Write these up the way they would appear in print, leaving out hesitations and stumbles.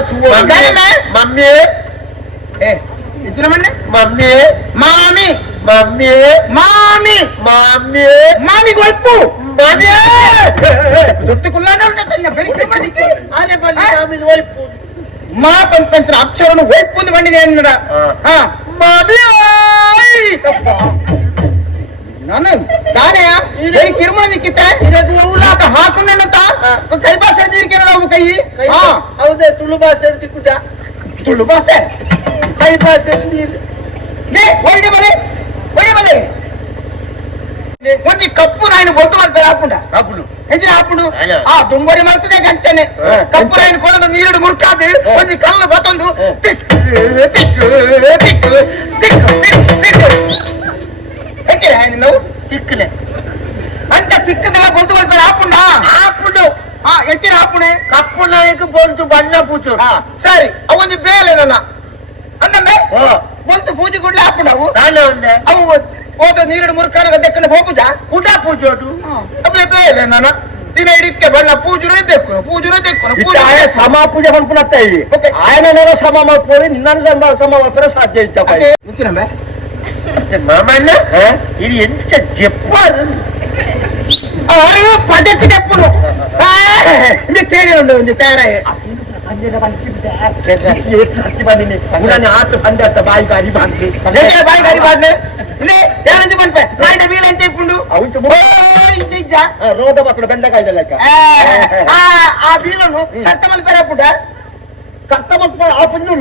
Mummy इतना म्हणणे mummy मामी मम्मी मामी मम्मी मामी गोळपू मम्मी ದೊಡ್ಡಕುಲ್ಲಾನ ಬೆಳಿಗ್ಗೆ ಮಾಡಿಕ್ಕೆ ಆನೆ ಬನ್ನಿ ಮಾಮಿ ವೈಪು ಮಾ ಪಂಚ ಅಕ್ಷರನು ವೈಪುಂದು ಬಂದಿದೆ ಅನ್ನಡ ಹಾ ಮಾಮಿ ನಾನು ನಾನೇ ಇದೇ ಕಿರುಮಣ ನಿಕ್ಕಿತ್ತೆ ಇದು ಉಲಾಕ ಹಾಕೊಂಡನಂತ ಕೈ ಭಾಷೆ ನೀರ್ಕೆ ನಾವು ಕೈ ಹಾ ಹೌದೇ ತುಳು ಭಾಷೆ ತಿಕ್ಕುಟ ತುಳು ಭಾಷೆ ಕೈ ಭಾಷೆ ನೀರು ನೇ ಒಯ್ದೆ ಬಲೆ ಒಂದಿ ಕಪ್ಪು ನಾಯಿನ ಬೊದ್ದು ಮಾಡ್ತಾರೆ ಹಾಕೊಂಡ ಹಾಕೊಂಡು ಹೆಚ್ಚಿನ ಹಾಕೊಂಡು ಆ ದುಂಬರಿ ಮಾಡ್ತದೆ ಗಂಟನೆ ಕಪ್ಪು ನಾಯಿನ ಕೊಡದ ನೀರು ಮುರ್ಕಾದು ಒಂದು ಕಲ್ಲು ಬತ್ತೊಂದು ತಿಕ್ಕು ತಿಕ್ಕು ತಿಕ್ಕು ತಿಕ್ಕು ತಿಕ್ಕು ಹೆಚ್ಚಿನ ನಾವು ತಿಕ್ಕನೆ ಅಂತ ತಿಕ್ಕದೆಲ್ಲ ಬೊದ್ದು ಮಾಡ್ತಾರೆ ಹಾಕೊಂಡ ಹಾಕೊಂಡು ಹಾ ಹೆಚ್ಚಿನ ಹಾಪುಣೆ ಕಪ್ಪು ನಾಯಿಗೆ ಬಂತು ಬಣ್ಣ ಪೂಚು ಸರಿ ಅವೊಂದು ಬೇಲೆ ನನ್ನ ಅಂದಮ್ಮೆ ಬಂತು ಪೂಜೆ ಕೊಡ್ಲಿ ಹಾಕೊಂಡವು ನಾನೇ ಒಂದೇ ಅವು ಹೋದ ನೀರಿನ ಮುರುಕಾನ ದಕ್ಕನ ಹೋಗುಜ ಊಟ ಪೂಜೋಟು ಅವೇ ಬೇಲೆ ನನ್ನ ದಿನ ಇಡಕ್ಕೆ ಬಣ್ಣ ಪೂಜನೆ ದೆಕ್ಕು ಸಮ ಪೂಜೆ ಮಾಡ್ಕೊಳತ್ತ ఆయన ಸಮ ಮಾಡ್ಕೊಳ್ಳಿ ನಿನ್ನ ಸಮ ಮಾಡ್ತಾರೆ ಸಾಧ್ಯ ಇತ್ತಪ್ಪ ಮಾಮಣ್ಣ ಇದು ಎಂತ చెప్పారు ಪದ್ಧತಿ ತೆಪ್ಪನು ಕೇಳಿ ಉಂಟು ಒಂದು ತಯಾರಾಗಿ ಬಾಯಿ ಗಾರಿ ಬಾಂಧಿ ಏನಂತ ಬಂತೆ ನಾಯಿನ ಬೀಲ ಅಂತ ಇಪ್ಪುಂಡು ರೋಗ ಮಕ್ಕಳು ಬೆಂಡಕಾಯ್ದ ಲೆಕ್ಕ ಆ ಬೀಲನ್ನು ಸತ್ತ ಮಲ್ಪರೆ ಪುಟ ಸತ್ತ ಮಕ್ಕಳು ಆ ಪುಂಡು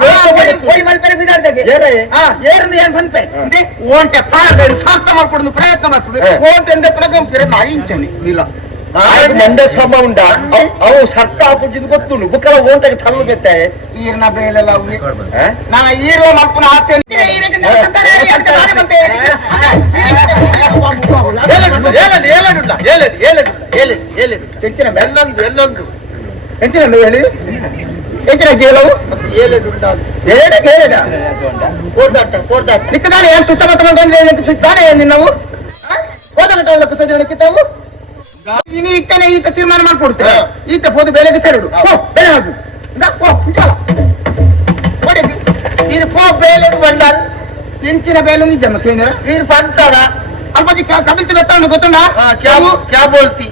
ಓಡಿ ಮಲ್ಪರೆ ಬಿಡಾಡ್ದಾಗೆ ಏರಂದು ಏನ್ ಬಂತೆ ಓಂಟೆ ಪಾಡ ಸಾರ್ಥ ಮಾಡ್ಕೊಡು ಪ್ರಯತ್ನ ಮಾಡ್ತದೆ ಓಂಟೆ ಅಂದ್ರೆ ಪ್ರಗಂಪಿರ ನಾಯಿ ಇಂಚನೆ ಇಲ್ಲ ಮಂಡ್ಯ ಶ್ರಮ ಉಂಡ ಅವು ಸರ್ತ ಹಾಪುಜಿದ್ ಗೊತ್ತುಂಡು ಬುಕ್ಕಲ ಓಂಟಗೆ ತಲ್ಲು ಬೆತ್ತೆ ಈರ್ನ ಬೇಲೆಲ್ಲ ನಾ ಈರ್ಲ ಮಲ್ಪುನ ಹಾಕ್ತೇನೆ ಎಲ್ಲೊಂದು ಎಂಚಿನ ಹೇಳಿ ಎಂಚಿನ ಕೇಳವು ನಿಕ್ಕಿದ್ದಾನೆ ಏನ್ ಸುತ್ತಮುತ್ತಾನೆ ನಿನ್ನವು ಓದನ ಕಿತ್ತವು ಇನ್ನು ಇಕ್ಕನೆ ಈತ ತೀರ್ಮಾನ ಮಾಡ್ಕೊಡ್ತೇವೆ ಈತ ಹೋದ ಬೆಳೆಗೆ ಸೇರಿಡು ಬೆಳೆ ಹಾಕು ನೀರು ಪೋ ಬೇಲೆ ಬಂದಾರ ಎಂಚಿನ ಬೇಲೆ ನಿಜ ಮತ್ತೆ ನೀರು ಬಂತಾರ ಅಲ್ಪದಿ ಕಬಿಲ್ತಿ ಬೆತ್ತ ಗೊತ್ತುಂಡ ಕ್ಯಾ ಬೋಲ್ತಿ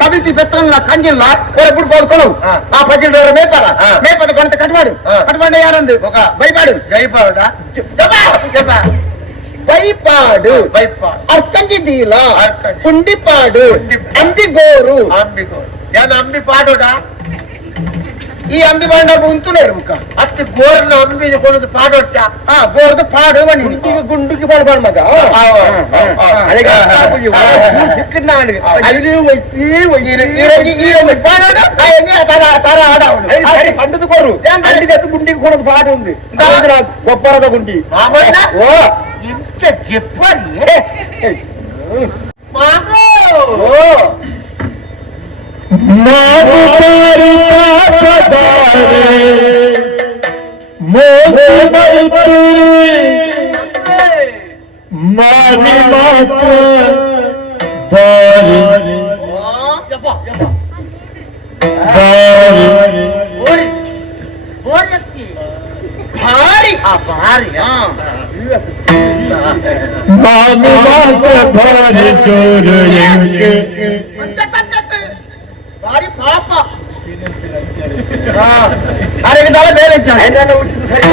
ಕಬಿಲ್ತಿ ಬೆತ್ತಲ್ಲ ಕಂಜಿಲ್ಲ ಬಿಟ್ಟು ಬೋಲ್ಕೊಳ್ಳವು ಆ ಪಜಿಲ್ದವರ ಮೇಪದ ಗಣತ ಕಟ್ಮಾಡು ಯಾರಂದು ಬೈಪಾಡು ಜೈಪಾಡ ಬೈಪಾಡು ಅರ್ಕಂಜಿದ್ದೀಲ ಪುಂಡಿಪಾಡು ಅಂಬಿಗೋರು ಯಾನ ಅಂಬಿ ಪಾಡೋಡ ಈ ಅಂಬಿ ಬಾಂಡ ಉಂತುನೇ ಇರ್ಬೇಕ ಅತ್ತೆ ಗೋರ್ನ ಅಂಬಿ ಕೊಡೋದು ಪಾಡೋಟ ಗೋರ್ದು ಪಾಡು ಬನ್ನಿ ಗುಂಡುಗೆ ಬಾಳ್ಬಾಳ್ ಮಗ పండుదు కొరు గుండికి కొడు పాట ఉంది గొప్పರದ గుండి ఓ ఇంత చెప్పాలి मारी मात्र मामी मात्र भारी चोर भारी पाप अरे ಬೇರೆ सरी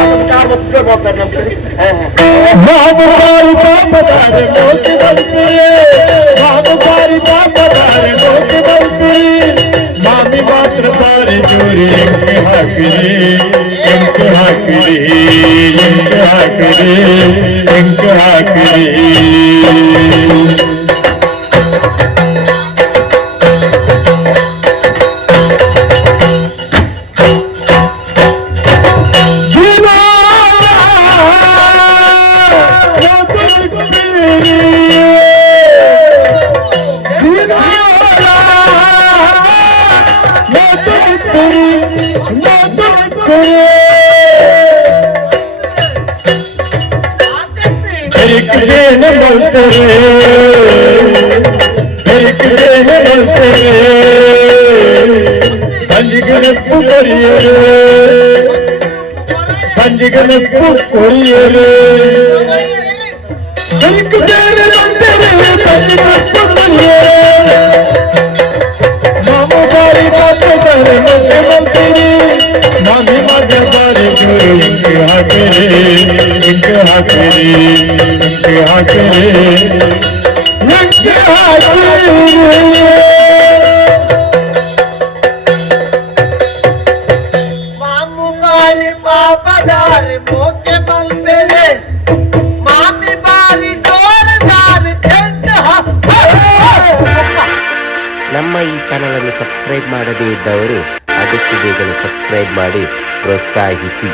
बाबू बारी पापदार मोती बलपुरी बाबू बारी पापदार मोती बलपुरी मामी मात्र बारी चोरी इंक हाकरी ಕೊರಿಯರು ಸಂಜಿಗೆ ನೆಪ್ಪು ಕೊರಿಯರು ಕಲಿಕು ಬೇರೆ ಬಂದರೆ ಸಂಜೆ ನೆಪ್ಪು ಕೊರಿಯರು ಮಾಮು ಬಾರಿ ಮಾತಾಡ್ತಾರೆ ಮತ್ತೆ ಬಂತೀರಿ ಮಾಮಿ ಮಗ ಬಾರಿ ಜೋರು ಇಂಕೆ ಹಾಕಿರಿ ಇಂಕೆ ಹಾಕಿರಿ ಇಂಕೆ ಹಾಕಿರಿ ಇಂಕೆ ಹಾಕಿರಿ ಮಾಮು ಬಾರಿ ಪಾಪದಾರಿ ಮೋಕೆ ಬಂದರೆ ಮಾಮಿ ಬಾರಿ ಜೋರದಾರಿ ನಮ್ಮ ಈ ಚಾನಲ್ ಅನ್ನು ಸಬ್ಸ್ಕ್ರೈಬ್ ಮಾಡದೇ ಇದ್ದವರು ಆದಷ್ಟು ಬೇಗನೆ ಸಬ್ಸ್ಕ್ರೈಬ್ ಮಾಡಿ ಪ್ರೋತ್ಸಾಹಿಸಿ.